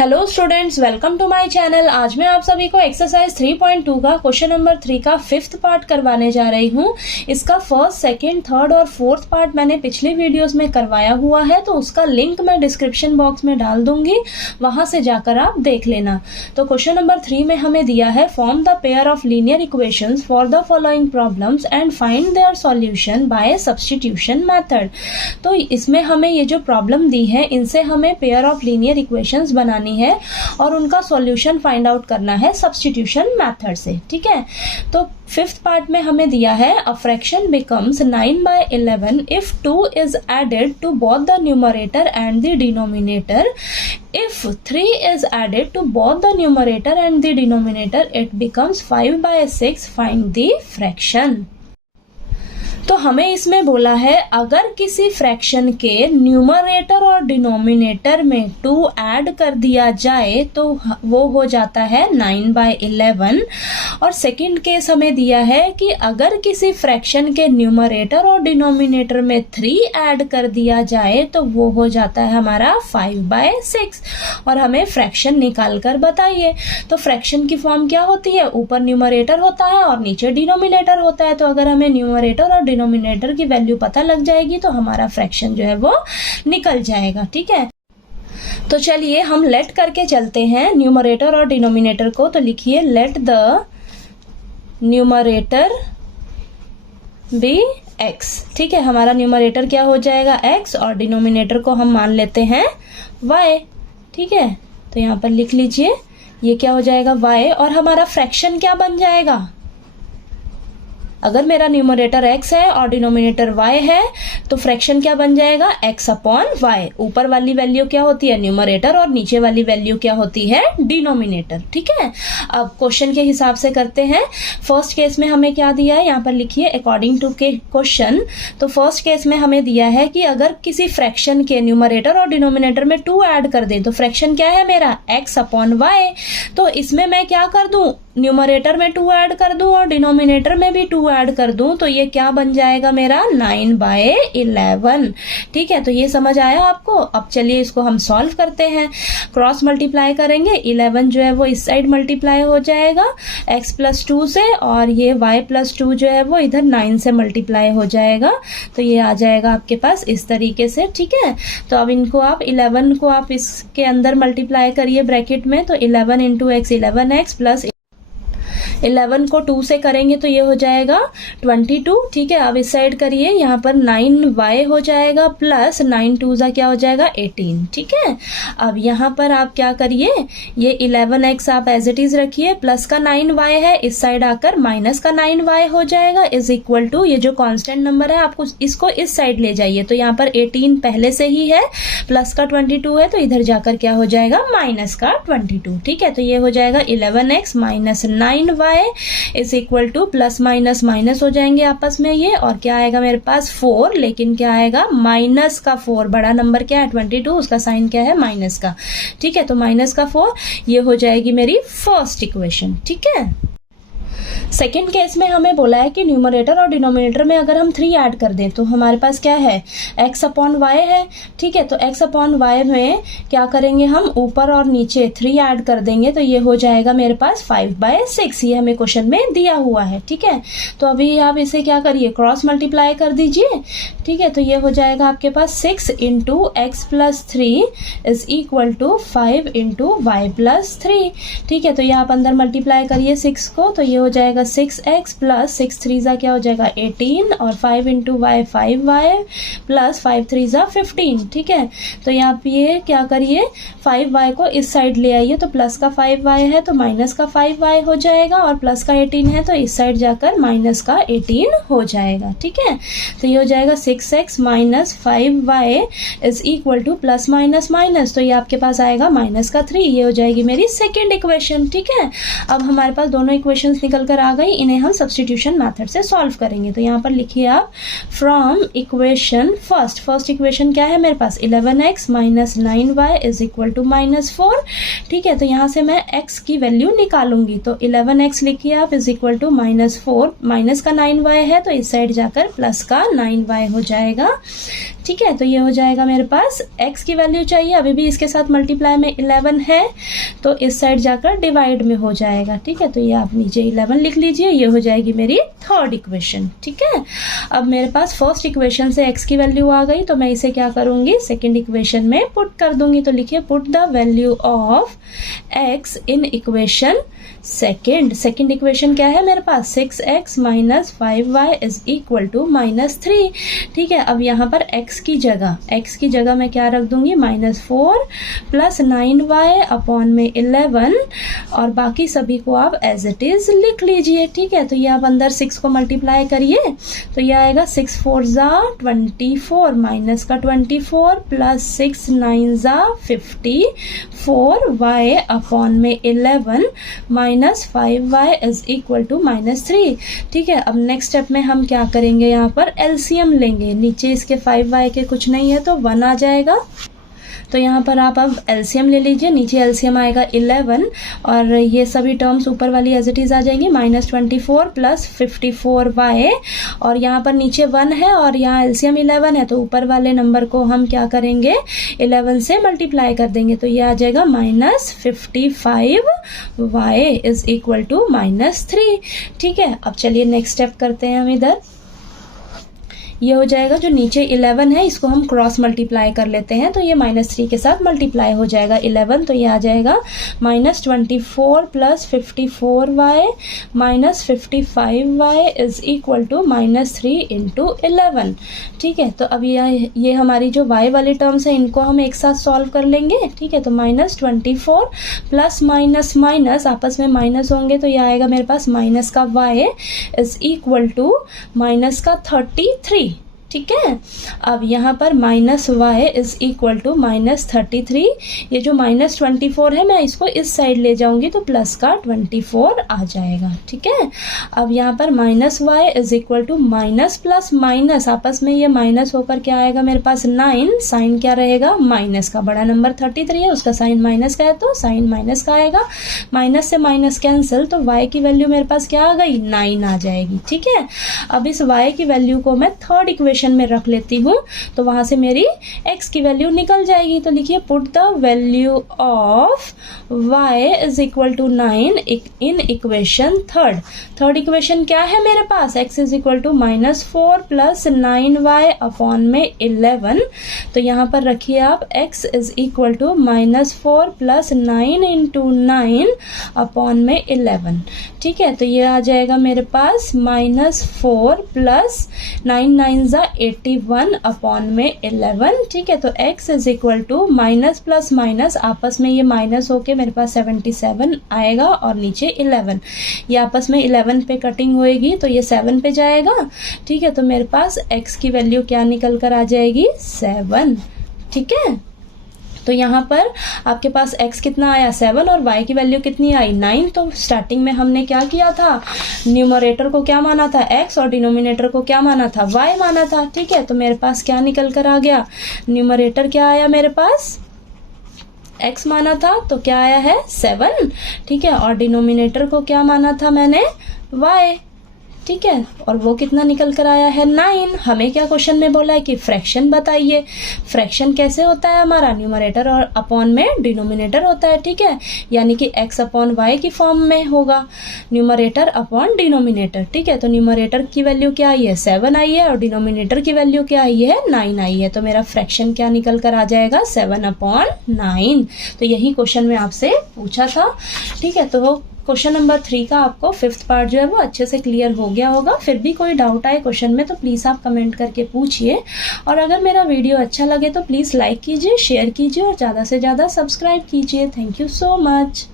Hello students, welcome to my channel. आज मैं आप सभी को एक्सरसाइज 3.2 का क्वेश्चन नंबर 3 का 5th पार्ट करवाने जा रही हूँ। इसका फर्स्ट, सेकंड, थर्ड और फोर्थ पार्ट मैंने पिछले वीडियोस में करवाया हुआ है, तो उसका लिंक मैं डिस्क्रिप्शन बॉक्स में डाल दूंगी, वहां से जाकर आप देख लेना। तो क्वेश्चन नंबर 3 में हमें दिया है form the pair of linear equations for the following problems and find their solution bye substitution method. तो इसमें हमें ये जो प्रॉब्लम दी है, इनसे हमें पेयर ऑफ लीनियर इक्वेशंस बनानी है और उनका सॉल्यूशन फाइंड आउट करना है सब्स्टिट्यूशन मेथड से। ठीक है, तो 5th पार्ट में हमें दिया है a fraction becomes 9/11 if 2 is added to both the numerator and the denominator. If 3 is added to both the numerator and the denominator, it becomes 5/6. Find the fraction. तो हमें इसमें बोला है अगर किसी फ्रैक्शन के न्यूमरेटर और डिनोमिनेटर में 2 ऐड कर दिया जाए तो वो हो जाता है 9/11। और सेकंड केस हमें दिया है कि अगर किसी फ्रैक्शन के न्यूमरेटर और डिनोमिनेटर में 3 ऐड कर दिया जाए तो वो हो जाता है हमारा 5/6। और हमें फ्रैक्शन निकाल कर बताइए। तो फ्रैक्शन की फॉर्म क्या होती है, ऊपर न्यूमरेटर होता है और नीचे डिनोमिनेटर होता है। तो अगर हमें न्यूमरेटर और डिनोमिनेटर की वैल्यू पता लग जाएगी तो हमारा फ्रैक्शन जो है वो निकल जाएगा। ठीक है, तो चलिए हम लेट करके चलते हैं न्यूमरेटर और डिनोमिनेटर को। तो लिखिए let the numerator be x। ठीक है, हमारा न्यूमरेटर क्या हो जाएगा x और डिनोमिनेटर को हम मान लेते हैं y। ठीक है, तो यहाँ पर लिख लीजिए ये क्या हो जाएगा y और हमारा फ्रैक्शन क्या बन जाएगा। अगर मेरा न्यूमरेटर x है और डिनोमिनेटर y है तो फ्रैक्शन क्या बन जाएगा x/y। ऊपर वाली वैल्यू क्या होती है न्यूमरेटर और नीचे वाली वैल्यू क्या होती है डिनोमिनेटर। ठीक है, अब क्वेश्चन के हिसाब से करते हैं। फर्स्ट केस में हमें क्या दिया है, यहाँ पर लिखिए अकॉर्डिंग टू के क्वेश्चन। तो फर्स्ट केस में हमें दिया है कि अगर किसी फ्रैक्शन के न्यूमरेटर और डिनोमिनेटर में 2 ऐड कर दें तो फ्रैक्शन क्या है मेरा x/y। तो इसमें मैं क्या कर दूं, न्यूमरेटर में 2 ऐड कर दूं और डिनोमिनेटर में भी 2 ऐड कर दूं तो ये क्या बन जाएगा मेरा 9/11। ठीक है, तो ये समझ आया आपको। अब चलिए इसको हम सॉल्व करते हैं। क्रॉस मल्टीप्लाई करेंगे, 11 जो है वो इस साइड मल्टीप्लाई हो जाएगा x+2 से और ये y+2 जो है वो इधर 9 से मल्टीप्लाई हो जाएगा। तो ये आ जाएगा आपके पास इस तरीके से। ठीक है, तो अब इनको आप 11 को आप इसके अंदर मल्टीप्लाई करिए ब्रैकेट में। तो 11 × x 11x प्लस 11 को 2 से करेंगे तो ये हो जाएगा 22। ठीक है, अब इस साइड करिए, यहाँ पर 9y हो जाएगा प्लस 9 2 क्या हो जाएगा 18। ठीक है, अब यहाँ पर आप क्या करिए, ये 11x आप एज इट इज रखिए, प्लस का 9y है, इस साइड आकर माइनस का 9y हो जाएगा इज इक्वल टू ये जो कांस्टेंट नंबर है आपको इसको इस साइड ले जाइए। तो यहाँ पर 18 पहले से ही है, प्लस का 22 है, तो इधर जाकर क्या हो जाएगा माइनस का 22। ठीक है, तो ये हो जाएगा 11x minus 9y is equal two plus minus minus हो जाएंगे आपस में ये, और क्या आएगा मेरे पास 4, लेकिन क्या आएगा माइनस का 4। बड़ा नंबर क्या है 22, उसका साइन क्या है माइनस का। ठीक है, तो माइनस का 4 ये हो जाएगी मेरी फर्स्ट इक्वेशन। ठीक है, सेकेंड केस में हमें बोला है कि न्यूमरेटर और डिनोमिनेटर में अगर हम 3 ऐड कर दें तो हमारे पास क्या है x/y है। ठीक है, तो x/y में क्या करेंगे हम, ऊपर और नीचे 3 ऐड कर देंगे तो ये हो जाएगा मेरे पास 5/6। ये हमें क्वेश्चन में दिया हुआ है। ठीक है, तो अभी आप इसे क्या करिए क्रॉस मल्टीप्लाई कर दीजिए। ठीक है, तो ये हो जाएगा आपके पास 6 × x+3 is equal to 5 × y+3। ठीक है, तो ये आप अंदर मल्टीप्लाई करिए 6 को, तो ये हो जाएगा 6x प्लस 6 3 क्या हो जाएगा 18 और 5 × y 5y प्लस 5 3 15। ठीक है, तो यहाँ पे ये क्या करिए 5y को इस साइड ले आइए, तो प्लस का 5y है तो माइनस का 5y हो जाएगा, और प्लस का 18 है तो इस साइड जाकर माइनस का 18 हो जाएगा। ठीक है, तो ये हो जाएगा 6x minus 5y is equal two plus minus minus, तो ये आपके पास आएगा माइनस का 3। ये हो जाएगी मेरी सेकेंड इक्वेशन। ठीक है, अब हमारे पास दोनों इक्वेशंस निकल कर आ आ गई, इन्हें हम सब्स्टिट्यूशन मेथड से सॉल्व करेंगे। तो यहाँ पर लिखिए आप फ्रॉम इक्वेशन फर्स्ट इक्वेशन क्या है मेरे पास 11x minus 9y is equal to -4। ठीक है, तो यहाँ से मैं x की वैल्यू निकालूंगी। तो 11x लिखिए आप इज इक्वल टू -4, माइनस का 9y है तो इस साइड जाकर प्लस का 9y हो जाएगा। ठीक है, तो ये हो जाएगा मेरे पास x की वैल्यू चाहिए, अभी भी इसके साथ मल्टीप्लाई में 11 है तो इस साइड जाकर डिवाइड में हो जाएगा। ठीक है, तो ये आप नीचे 11 लिख लीजिए, ये हो जाएगी मेरी थर्ड इक्वेशन। ठीक है, अब मेरे पास फर्स्ट इक्वेशन से x की वैल्यू आ गई तो मैं इसे क्या करूंगी सेकंड इक्वेशन में पुट कर दूंगी। तो लिखिए put the value of x in equation second equation क्या है मेरे पास 6x minus 5y is equal to -3। ठीक है, अब यहाँ पर x की जगह मैं क्या रख दूंगी -4 प्लस 9y अपॉन में 11 और बाकी सभी को आप एज इट इज लिख लीजिए। ठीक है, तो ये आप अंदर 6 को मल्टीप्लाई करिए तो ये आएगा 6 4 ज़ा 24 माइनस का 24 प्लस 6 9 ज़ा 54 y अपॉन में 11 minus 5y is equal to -3। ठीक है, अब नेक्स्ट स्टेप में हम क्या करेंगे, यहाँ पर एलसीएम लेंगे। नीचे इसके 5y के कुछ नहीं है तो 1 आ जाएगा। तो यहाँ पर आप अब एलसीएम ले लीजिए, नीचे एलसीएम आएगा 11 और ये सभी टर्म्स ऊपर वाली एज इट इज आ जाएंगी -24 प्लस 54y और यहाँ पर नीचे 1 है और यहाँ एलसीएम 11 है तो ऊपर वाले नंबर को हम क्या करेंगे 11 से मल्टीप्लाई कर देंगे तो ये आ जाएगा -55y इज इक्वल टू -3। ठीक है, अब चलिए नेक्स्ट स्टेप करते हैं हम इधर। ये हो जाएगा जो नीचे 11 है इसको हम क्रॉस मल्टीप्लाई कर लेते हैं तो ये -3 के साथ मल्टीप्लाई हो जाएगा 11 तो ये आ जाएगा -24 plus 54y minus 55y is equal to -3 into 11। ठीक है, तो अब ये हमारी जो y वाली टर्म्स है इनको हम एक साथ सॉल्व कर लेंगे। ठीक है, तो -24 प्लस माइनस माइनस आपस में माइनस होंगे तो ये आएगा मेरे पास माइनस का y is equal to minus का 33। ठीक है, अब यहाँ पर -y इज इक्वल टू -33। ये जो -24 है मैं इसको इस साइड ले जाऊंगी तो प्लस का 24 आ जाएगा। ठीक है, अब यहाँ पर -y is equal to minus plus minus आपस में ये माइनस होकर क्या आएगा मेरे पास 9, साइन क्या रहेगा माइनस का, बड़ा नंबर 33 है उसका साइन माइनस का है तो साइन माइनस का आएगा, माइनस से माइनस कैंसिल तो y की वैल्यू मेरे पास क्या आ गई 9 आ जाएगी। ठीक है, अब इस y की वैल्यू को मैं थर्ड इक्वेशन में रख लेती हूँ तो वहां से मेरी x की वैल्यू निकल जाएगी। तो लिखिए put the value of y is equal to 9 in equation third equation क्या है मेरे पास x is equal to -4 plus 9y upon में 11। तो यहाँ पर रखिए आप x is equal to -4 plus 9 into 9 upon में 11। ठीक है, तो ये आ जाएगा मेरे पास -4 प्लस 9 9 ज़ा 81 अपॉन में 11। ठीक है, तो x is equal to minus plus minus आपस में ये माइनस होके मेरे पास 77 आएगा और नीचे 11 ये आपस में 11 पे कटिंग होएगी तो ये 7 पे जाएगा। ठीक है, तो मेरे पास x की वैल्यू क्या निकल कर आ जाएगी 7। ठीक है, तो यहाँ पर आपके पास x कितना आया 7 और y की वैल्यू कितनी आई 9। तो स्टार्टिंग में हमने क्या किया था न्यूमरेटर को क्या माना था x और डिनोमिनेटर को क्या माना था y माना था। ठीक है, तो मेरे पास क्या निकल कर आ गया न्यूमरेटर क्या आया मेरे पास x माना था तो क्या आया है 7। ठीक है, और डिनोमिनेटर को क्या माना था मैंने y। ठीक है, और वो कितना निकल कर आया है 9। हमें क्या क्वेश्चन में बोला है कि फ्रैक्शन बताइए। फ्रैक्शन कैसे होता है हमारा न्यूमरेटर और अपॉन में डिनोमिनेटर होता है। ठीक है, यानी कि x अपॉन y की फॉर्म में होगा न्यूमरेटर अपॉन डिनोमिनेटर। ठीक है, तो न्यूमरेटर की वैल्यू क्या आई है 7 आई है और डिनोमिनेटर की वैल्यू क्या आई है 9 आई है। तो मेरा फ्रैक्शन क्या निकल कर आ जाएगा 7/9। तो यही क्वेश्चन में आपसे पूछा था। ठीक है, तो क्वेश्चन नंबर 3 का आपको 5th पार्ट जो है वो अच्छे से क्लियर हो गया होगा। फिर भी कोई डाउट आए क्वेश्चन में तो प्लीज़ आप कमेंट करके पूछिए और अगर मेरा वीडियो अच्छा लगे तो प्लीज़ लाइक कीजिए, शेयर कीजिए और ज़्यादा से ज़्यादा सब्सक्राइब कीजिए। Thank you so much.